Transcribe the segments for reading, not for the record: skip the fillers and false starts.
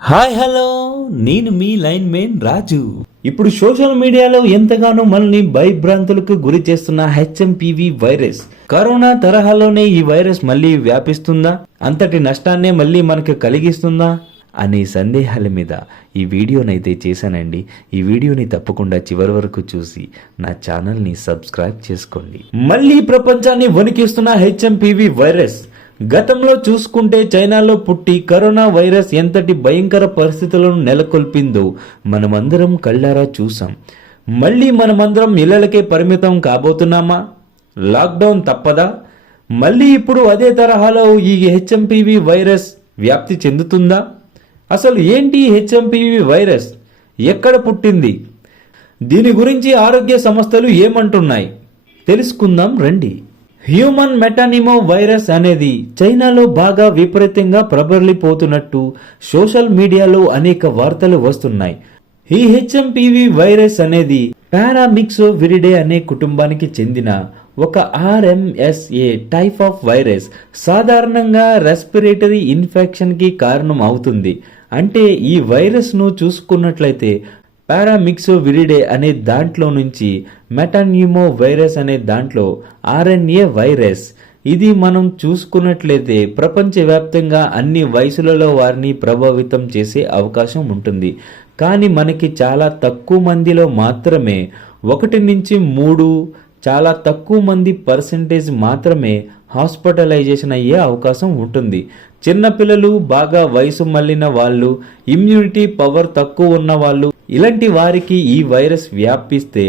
Hi hello, నేను మీ line main రాజు. ఇప్పుడు social మీడియాలో ఎంతగానో మనల్ని భయభ్రాంతులకు గురి చేస్తున్న హెచ్ఎంపివి వైరస్. కరోనా తరహాలోనే ఈ వైరస్ మళ్ళీ వ్యాపిస్తుందా, అంతటి నష్టాన్నే మళ్ళీ మనకు కలిగిస్తుందా అనే సందేహాల మీద ఈ వీడియోనైతే చేశానండి. ఈ వీడియోని తప్పకుండా చివరి వరకు చూసి నా ఛానల్ని సబ్స్క్రైబ్ చేసుకోండి. మళ్ళీ ప్రపంచాన్ని వణికిస్తున్న హెచ్ఎంపివి వైరస్. గతంలో చూసుకుంటే చైనాలో పుట్టి కరోనా వైరస్ ఎంతటి భయంకర పరిస్థితులను నెలకొల్పిందో మనమందరం కళ్ళారా చూసాం. మళ్ళీ మనమందరం ఇళ్లకే పరిమితం కాబోతున్నామా? లాక్డౌన్ తప్పదా? మళ్ళీ ఇప్పుడు అదే తరహాలో ఈ హెచ్ఎంపివి వైరస్ వ్యాప్తి చెందుతుందా? అసలు ఏంటి హెచ్ఎంపివి వైరస్? ఎక్కడ పుట్టింది? దీని గురించి ఆరోగ్య సంస్థలు ఏమంటున్నాయి తెలుసుకుందాం రండి. హ్యూమన్ మెటానిమో వైరస్ అనేది చైనాలో బాగా విపరీతంగా ప్రబలిపోతున్నట్టు సోషల్ మీడియాలో అనేక వార్తలు వస్తున్నాయి. ఈ హెచ్ఎంపివి వైరస్ అనేది పారామిక్సో విరిడే అనే కుటుంబానికి చెందిన ఒక ఆర్ఎంఎస్ఏ టైప్ ఆఫ్ వైరస్. సాధారణంగా రెస్పిరేటరీ ఇన్ఫెక్షన్ కి కారణం అవుతుంది. అంటే ఈ వైరస్ ను చూసుకున్నట్లయితే పారామిక్సో విరిడే అనే దాంట్లో నుంచి మెటాన్యూమో వైరస్ అనే దాంట్లో ఆర్ఎన్ఏ వైరస్. ఇది మనం చూసుకున్నట్లయితే ప్రపంచవ్యాప్తంగా అన్ని వయసులలో వారిని ప్రభావితం చేసే అవకాశం ఉంటుంది. కానీ మనకి చాలా తక్కువ మందిలో మాత్రమే 1 నుంచి 3 చాలా తక్కువ మంది పర్సెంటేజ్ మాత్రమే హాస్పిటలైజేషన్ అయ్యే అవకాశం ఉంటుంది. చిన్నపిల్లలు, బాగా వయసు మళ్ళిన వాళ్ళు, ఇమ్యూనిటీ పవర్ తక్కువ ఉన్న వాళ్ళు, ఇలాంటి వారికి ఈ వైరస్ వ్యాపిస్తే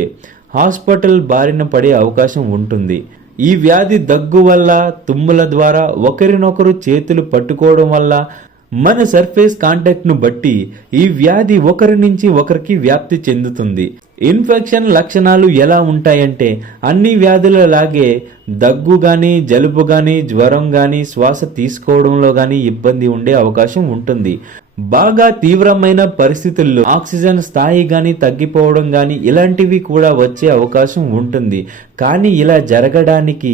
హాస్పిటల్ బారిన పడే అవకాశం ఉంటుంది. ఈ వ్యాధి దగ్గు వల్ల, తుమ్ముల ద్వారా, ఒకరినొకరు చేతులు పట్టుకోవడం వల్ల, మన సర్ఫేస్ కాంటాక్ట్ ను బట్టి ఈ వ్యాధి ఒకరి నుంచి ఒకరికి వ్యాప్తి చెందుతుంది. ఇన్ఫెక్షన్ లక్షణాలు ఎలా ఉంటాయంటే అన్ని వ్యాధులలాగే దగ్గు గాని, జలుబు గాని, జ్వరం గాని, శ్వాస తీసుకోవడంలో గాని ఇబ్బంది ఉండే అవకాశం ఉంటుంది. బాగా తీవ్రమైన పరిస్థితుల్లో ఆక్సిజన్ స్థాయి గాని తగ్గిపోవడం గాని ఇలాంటివి కూడా వచ్చే అవకాశం ఉంటుంది. కానీ ఇలా జరగడానికి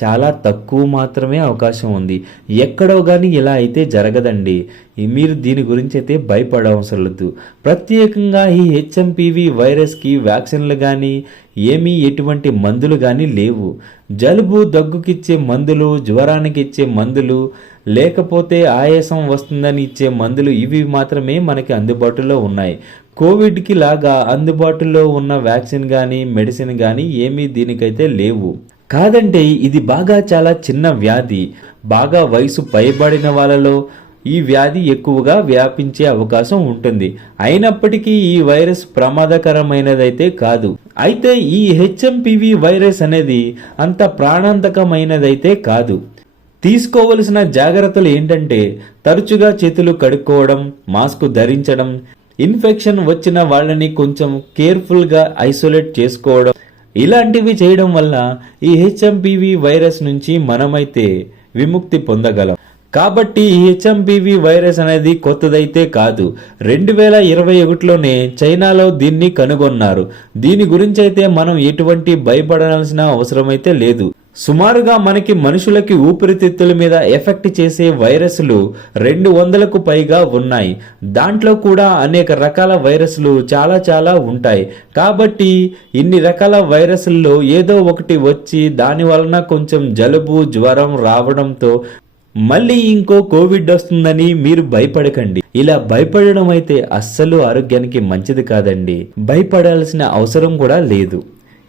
చాలా తక్కువ మాత్రమే అవకాశం ఉంది. ఎక్కడో కానీ ఇలా అయితే జరగదండి. మీరు దీని గురించి అయితే భయపడవసరం లేదు. ప్రత్యేకంగా ఈ హెచ్ఎంపివి వైరస్కి వ్యాక్సిన్లు కానీ ఎటువంటి మందులు కానీ లేవు. జలుబు దగ్గుకిచ్చే మందులు, జ్వరానికి ఇచ్చే మందులు, లేకపోతే ఆయాసం వస్తుందని ఇచ్చే మందులు ఇవి మాత్రమే మనకి అందుబాటులో ఉన్నాయి. కోవిడ్కి లాగా అందుబాటులో ఉన్న వ్యాక్సిన్ కానీ మెడిసిన్ కానీ ఏమీ దీనికైతే లేవు. కాదంటే ఇది బాగా చాలా చిన్న వ్యాధి. బాగా వయసు పైబడిన వాళ్ళలో ఈ వ్యాధి ఎక్కువగా వ్యాపించే అవకాశం ఉంటుంది. అయినప్పటికీ ఈ వైరస్ ప్రమాదకరమైనదైతే కాదు. అయితే ఈ హెచ్ఎంపివి వైరస్ అనేది అంత ప్రాణాంతకమైనదైతే కాదు. తీసుకోవలసిన జాగ్రత్తలు ఏంటంటే తరచుగా చేతులు కడుక్కోవడం, మాస్క్ ధరించడం, ఇన్ఫెక్షన్ వచ్చిన వాళ్ళని కొంచెం కేర్ఫుల్గా ఐసోలేట్ చేసుకోవడం, ఇలాంటివి చేయడం వల్ల ఈ హెచ్ఎంపివి వైరస్ నుంచి మనమైతే విముక్తి పొందగలం. కాబట్టి ఈ హెచ్ఎంపివి వైరస్ అనేది కొత్తదైతే కాదు. 2021లోనే చైనాలో దీన్ని కనుగొన్నారు. దీని గురించి అయితే మనం ఎటువంటి భయపడాల్సిన అవసరం అయితే లేదు. సుమారుగా మనకి మనుషులకి ఊపిరితిత్తుల మీద ఎఫెక్ట్ చేసే వైరస్లు 200కు పైగా ఉన్నాయి. దాంట్లో కూడా అనేక రకాల వైరస్లు చాలా ఉంటాయి. కాబట్టి ఇన్ని రకాల వైరస్ల్లో ఏదో ఒకటి వచ్చి దాని వలన కొంచెం జలుబు, జ్వరం రావడంతో మళ్ళీ ఇంకో కోవిడ్ వస్తుందని మీరు భయపడకండి. ఇలా భయపడడం అయితే అస్సలు ఆరోగ్యానికి మంచిది కాదండి. భయపడాల్సిన అవసరం కూడా లేదు.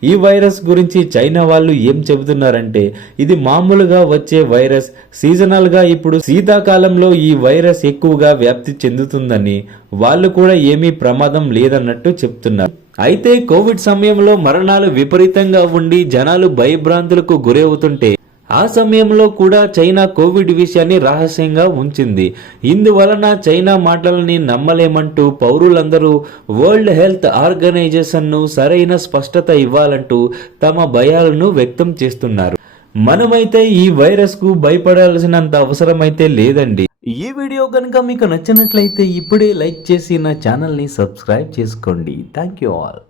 ఈ వైరస్ గురించి చైనా వాళ్ళు ఏం చెబుతున్నారంటే ఇది మామూలుగా వచ్చే వైరస్. సీజనల్గా ఇప్పుడు శీతాకాలంలో ఈ వైరస్ ఎక్కువగా వ్యాప్తి చెందుతుందని, వాళ్ళు కూడా ఏమీ ప్రమాదం లేదన్నట్టు చెప్తున్నారు. అయితే కోవిడ్ సమయంలో మరణాలు విపరీతంగా ఉండి జనాలు భయభ్రాంతులకు గురవుతుంటే ఆ సమయంలో కూడా చైనా కోవిడ్ విషయాన్ని రహస్యంగా ఉంచింది. ఇందువలన చైనా మాటలని నమ్మలేమంటూ పౌరులందరూ వరల్డ్ హెల్త్ ఆర్గనైజేషన్ను సరైన స్పష్టత ఇవ్వాలంటూ తమ భయాలను వ్యక్తం చేస్తున్నారు. మనమైతే ఈ వైరస్కు భయపడాల్సినంత అవసరం అయితే లేదండి. ఈ వీడియో కనుక మీకు నచ్చినట్లయితే ఇప్పుడే లైక్ చేసి నా ఛానల్ని సబ్స్క్రైబ్ చేసుకోండి. Thank you all.